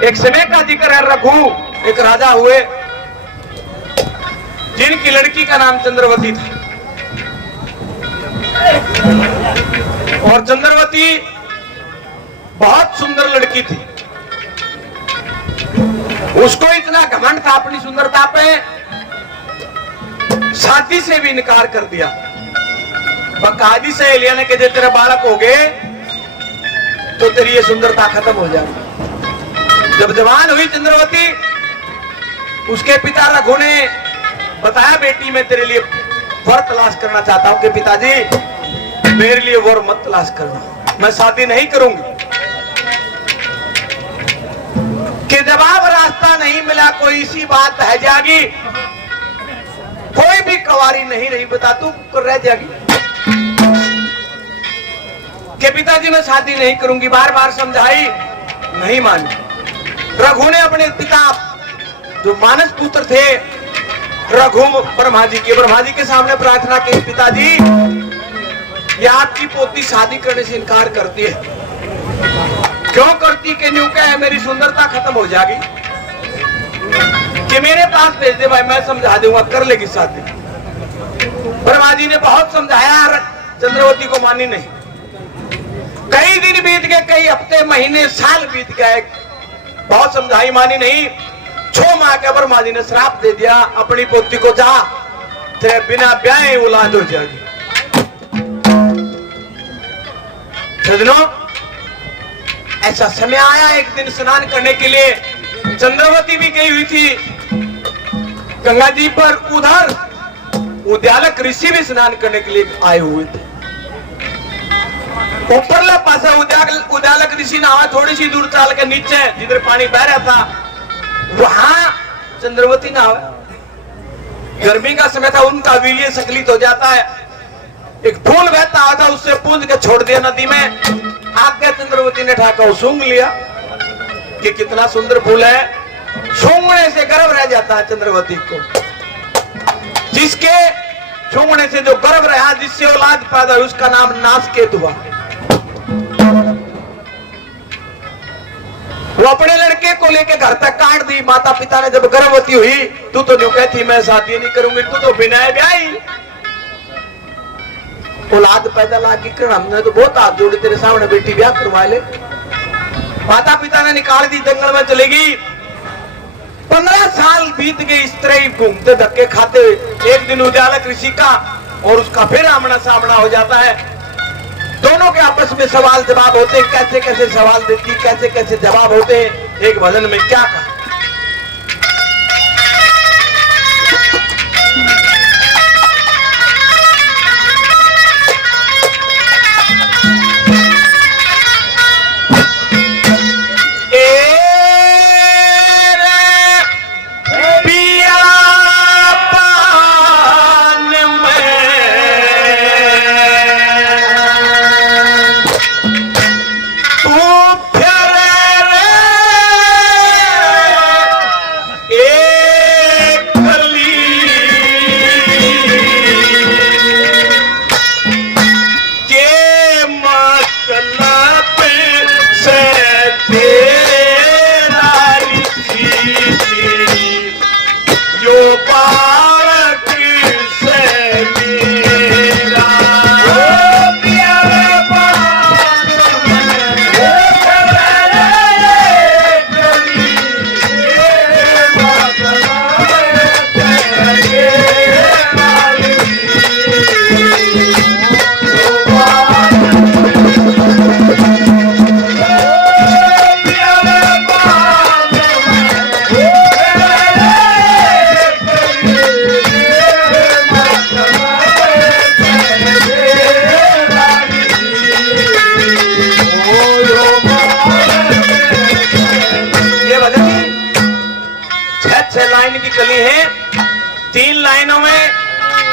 एक समय का जिक्र है, रघु एक राजा हुए जिनकी लड़की का नाम चंद्रवती था। और चंद्रवती बहुत सुंदर लड़की थी। उसको इतना घमंड था अपनी सुंदरता पे, शादी से भी इनकार कर दिया। बकायदी से लिया ने कहते तेरा बालक हो गए तो तेरी ये सुंदरता खत्म हो जाएगी। जब जवान हुई चंद्रवती, उसके पिता रघु ने बताया बेटी मैं तेरे लिए वर तलाश करना चाहता हूं कि पिताजी मेरे लिए वर मत तलाश करना, मैं शादी नहीं करूंगी। कि जवाब रास्ता नहीं मिला, कोई इसी बात रह जाएगी, कोई भी कवारी नहीं रही बता तू रह जाएगी कि पिताजी मैं शादी नहीं करूंगी। बार बार समझाई, नहीं मानी। रघु ने अपने पिता जो मानस पुत्र थे रघु ब्रह्मा जी के सामने प्रार्थना की, पिताजी ये आपकी पोती शादी करने से इनकार करती है, क्यों करती कि न्यू क्या है मेरी सुंदरता खत्म हो जाएगी, कि मेरे पास भेज दे भाई मैं समझा दूंगा कर लेगी शादी। ब्रह्मा जी ने बहुत समझाया, चंद्रवती को मानी नहीं। कई दिन बीत गए, कई हफ्ते महीने साल बीत गए, बहुत समझाई मानी नहीं। 6 माह के ब्रह्मा जी ने श्राप दे दिया अपनी पोती को, जा तेरे बिना ब्याह औलाद हो जाएगी। सजनों ऐसा समय आया, एक दिन स्नान करने के लिए चंद्रवती भी गई हुई थी गंगा जी पर, उधर उद्यालक ऋषि भी स्नान करने के लिए आए हुए थे। ऊपरला पासा उद्यालक ऋषि नहा थोड़ी सी दूर चाल के नीचे जिधर पानी बह रहा था वहां चंद्रवती नहा। गर्मी का समय था, उनका वीर्य संकलित हो जाता है, एक फूल बहता था उससे पूंज के छोड़ दिया नदी में। आगे चंद्रवती ने ठाका सूंघ लिया कि कितना सुंदर फूल है। सूंघने से गर्व रह जाता है चंद्रवती को, जिसके सूंघने से जो गर्व रहा, जिससे औलाद पैदा हुई, उसका नाम नासकेतु हुआ। वो अपने लड़के को लेके घर तक काट दी। माता पिता ने जब गर्भवती हुई, तू तो न्यू कहती मैं शादी नहीं करूंगी, तू तो बिना ब्याही औलाद पैदा लागी कर, हमने तो बहुत हाथ जोड़े तेरे सामने बेटी ब्याह करवा ले। माता पिता ने निकाल दी, जंगल में चलेगी। 15 साल बीत गए, इस तरह ही घूमते धक्के खाते। एक दिन उद्यालक ऋषि का और उसका फिर आमना सामना हो जाता है। दोनों के आपस में सवाल जवाब होते, कैसे कैसे सवाल देती, कैसे कैसे जवाब होते। एक भजन में क्या कहा,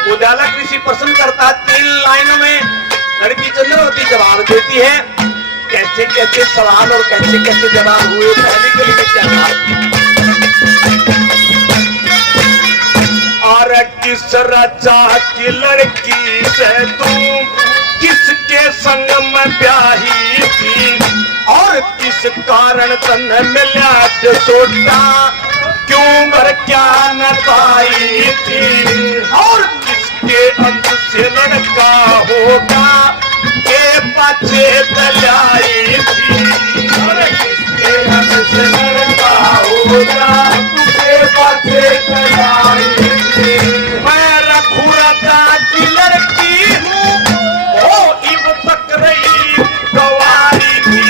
उद्यालक ऋषि प्रश्न करता, 3 लाइनों में लड़की चंद्रवती जवाब देती है। कैसे कैसे सवाल और कैसे कैसे जवाब हुए। पहली कली में क्या था, और किस राजा की लड़की से तू किसके संग में ब्याही थी और किस कारण तन मिला सोटा क्यों मर क्या न पाई थी और किसके अंत से लड़का होगा के पाछे तलाई थी और किसके अंत से लड़का होगा के पाछे तलाई थी मैं रघुरता की लड़की हूँ ओ इब तक रही गवारी थी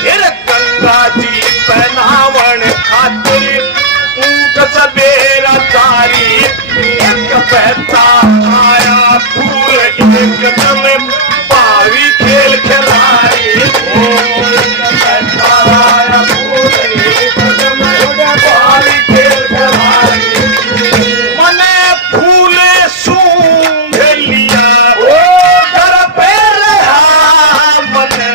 फिर गंगा जी पहनावण खातिर ऊंट सवेरा तारी एक बहता आया फूल एक कदम पावी खेल खिलाई बहता आया फूल एक कदम पावी खेल खिलाई मने फूल सूंघ लिया ओ घर पे रहा मने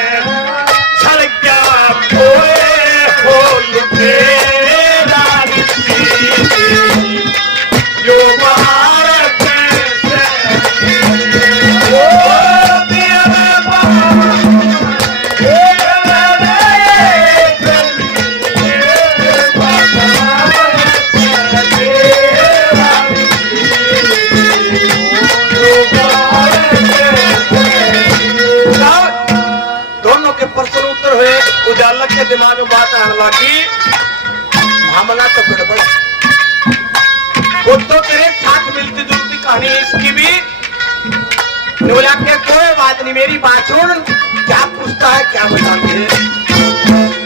छड़ गया खोए खोल के जो भारत दोनों के प्रश्न उत्तर हुए उजाला के दिमाग में बात आने लगी मामला तो गड़बड़ वो तो तेरे साथ मिलती जुलती कहानी इसकी भी बोला के कोई बात नहीं मेरी बात सुन क्या पूछता है क्या बताते हैं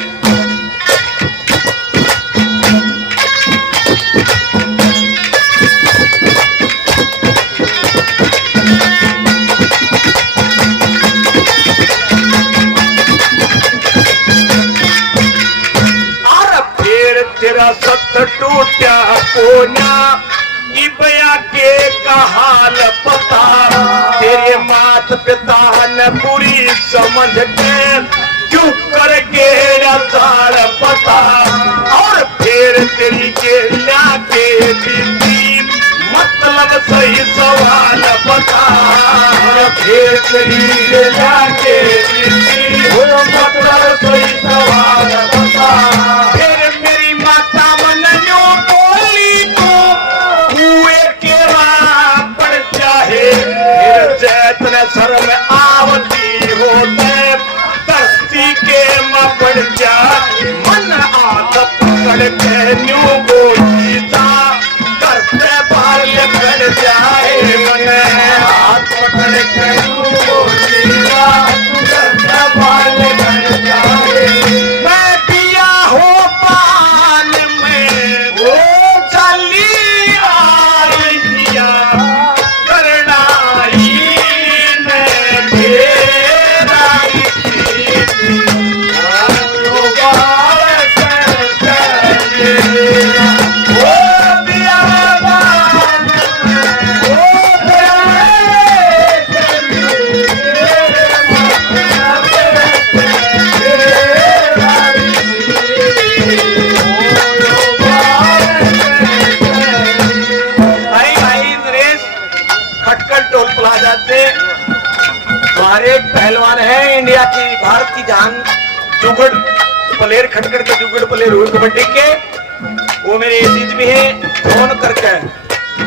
तेरा सत टूटा कोना इबया के का हाल पता तेरे मात पिता ने पूरी समझ के क्यों कर के रसाल पता और फिर तेरी के लाके दीदी मतलब सही सवाल पता फिर तेरी के लाके दीदी मतलब सही सवाल पता सर में आवती होते धरती के मपड़ जा मन आद पकड़ के न्यू बोली जा करते बाल कर जाए मन हाथ पकड़ के न्यू बोली जा करते बाल कर जाए मैं पिया हो पान में वो चली आई पिया एक पहलवान है इंडिया की भारत की जान जुगड़ प्लेयर खटखट के जुगड़ प्लेयर हुए कबड्डी के वो मेरे चीज भी है फोन करके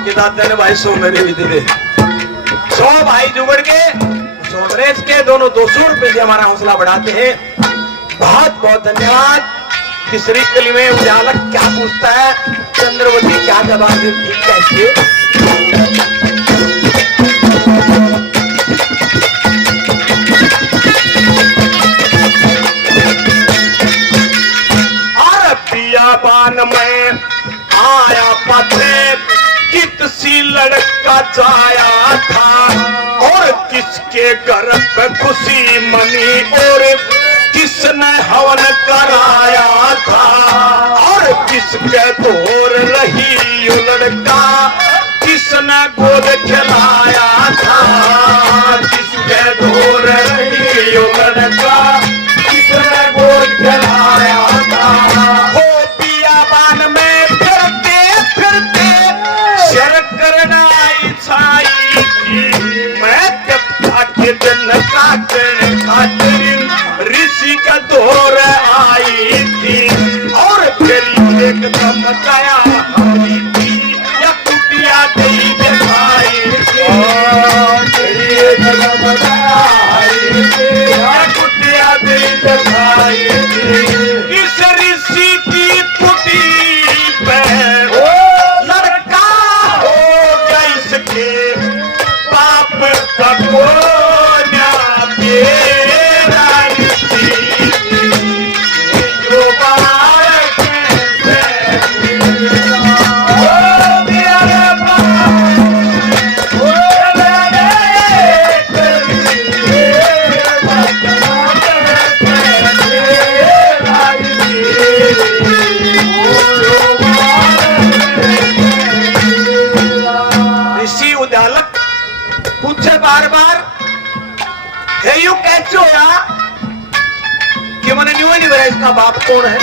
कि दादा ने भाई 100 मेरे भी दे दे 100 भाई जुगड़ के 100 रेस के दोनों 200 रुपए से हमारा हौसला बढ़ाते हैं बहुत बहुत धन्यवाद तीसरी कली में उजाला क्या पूछता है चंद्रवती क्या जवाब देती कैसे बान में आया पथे किसी लड़का जाया था और किसके घर पे खुशी मनी और किसने हवन कराया था और किसके तोर रही यो लड़का किसने गोद खिलाया था किसके तोर रही यो लड़का किसने गोद खिलाया था में फिरते फिरते शर करना इच्छाई थी मैं जब के दिन नचाया हरी थी या कुटिया गई दिखाई कुटिया गई दिखाई इस ऋषि की कुटी पे लड़का हो गया इसके पाप का कोन्या तेरा ऋषि जो बालक ऋषि उद्यालक पूछे बार बार हे यू कैसे होया कि मैंने न्यू नहीं मेरा इसका बाप कौन है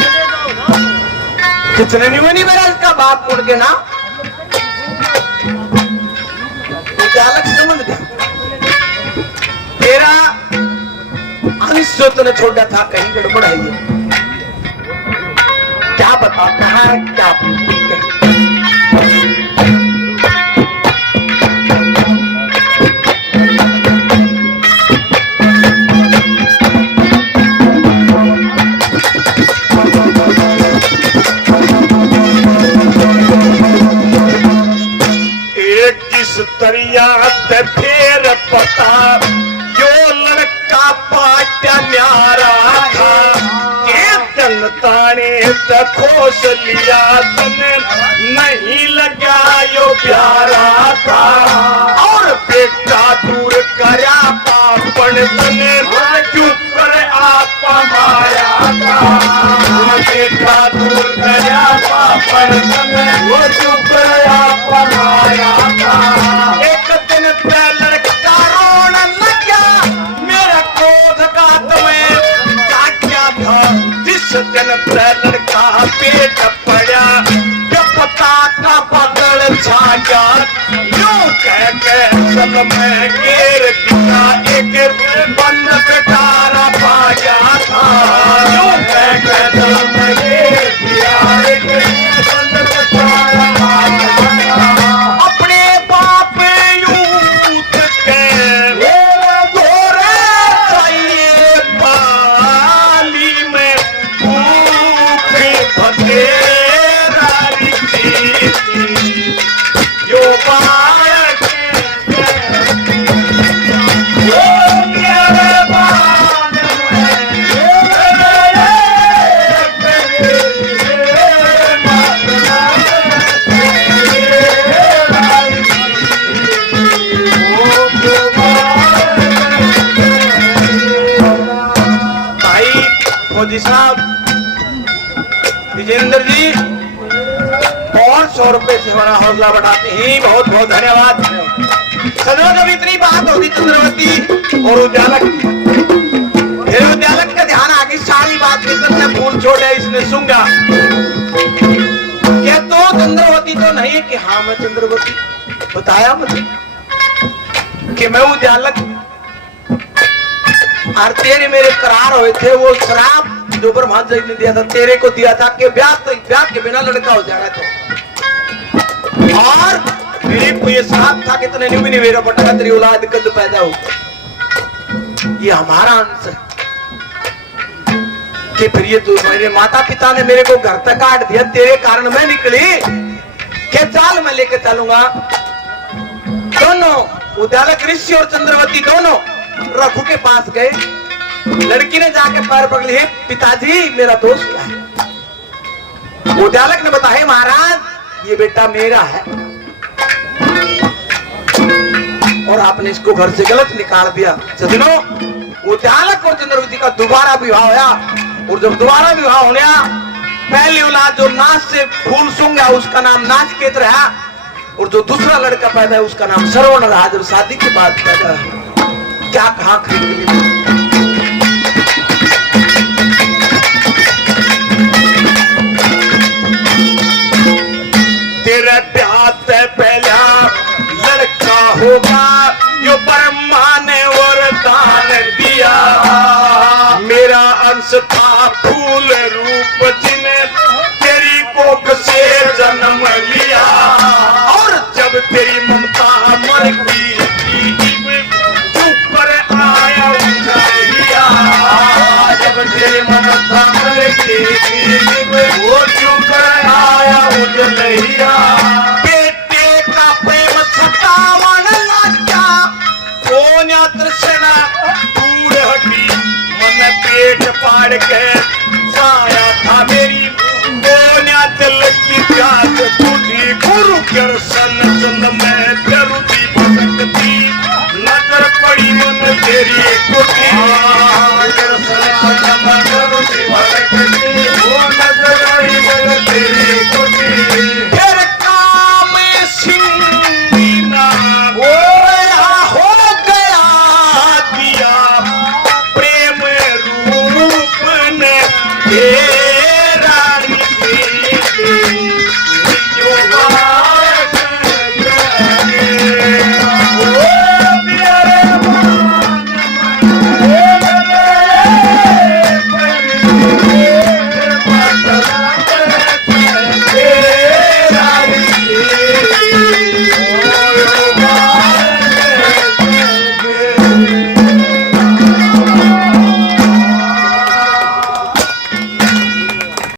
कितने न्यू नहीं मेरा इसका बाप कौन के ना उद्यालक समझ गया तेरा अंश जो तूने छोड़ा था कहीं गड़बड़ है ये क्या बताता है क्या ठीक है तरिया ते फेर पता यो लड़का पाट्या न्यारा था के जनता ने ते खोस लिया तने नहीं लगा यो प्यारा था और बेटा दूर करया पापन तने क्यों कर आप माया था बेटा दूर करया पापन तने वो क्यों कर आप माया था एक दिन पे लड़का रोने लगा मेरा क्रोध का तुम्हें क्या था जिस दिन पे लड़का पेट पड़ा जब पता का पकड़ छा गया यूं कह के सब में घेर दिया एक बंद कटारा पा गया था यूं कह के सब में घेर दिया एक बंद कटारा पा गया था अपने बाप यूथ के गोरे चाहिए पाली में भूख भतेरा ऋषि यो बालक मोदी साहब विजेंद्र जी और 100 रुपए से हमारा हौसला बढ़ाते हैं बहुत बहुत धन्यवाद सदैव जब इतनी बात होगी चंद्रवती और उद्यालक फिर उद्यालक का ध्यान आगे सारी बात के सबने फूल छोड़े इसने सुंगा क्या तो चंद्रवती तो नहीं है कि हाँ मैं चंद्रवती बताया मुझे कि मैं उद्यालक और तेरे मेरे करार हुए थे वो शराब जो ब्रह्मा जी ने दिया था तेरे को दिया था कि ब्याह के बिना लड़का हो जाएगा तो और मेरे को ये साथ था कि तने नहीं मेरा बटा तेरी औलाद कद पैदा हो ये हमारा अंश है कि फिर ये तो मेरे माता पिता ने मेरे को घर तक काट दिया तेरे कारण मैं निकली के चाल मैं लेके चलूंगा दोनों उद्यालक ऋषि और चंद्रवती दोनों रघु के पास गए लड़की ने जाके पैर पकड़े पिताजी मेरा दोस्त क्या है उद्यालक ने बताया महाराज ये बेटा मेरा है और आपने इसको घर से गलत निकाल दिया सजनों उद्यालक और चंद्रवती का दोबारा विवाह होया और जब दोबारा विवाह होने पहली औलाद जो नाच से फूल सूंघ गया उसका नाम नाचकेत रहा और जो दूसरा लड़का पैदा है उसका नाम श्रवण रहा जब शादी के बाद पैदा है क्या कहा खरीद तेरा ब्याह से पहला लड़का होगा यो ब्रह्मा ने वरदान दिया मेरा अंश था फूल रूप जिन्हें तेरी कोख से के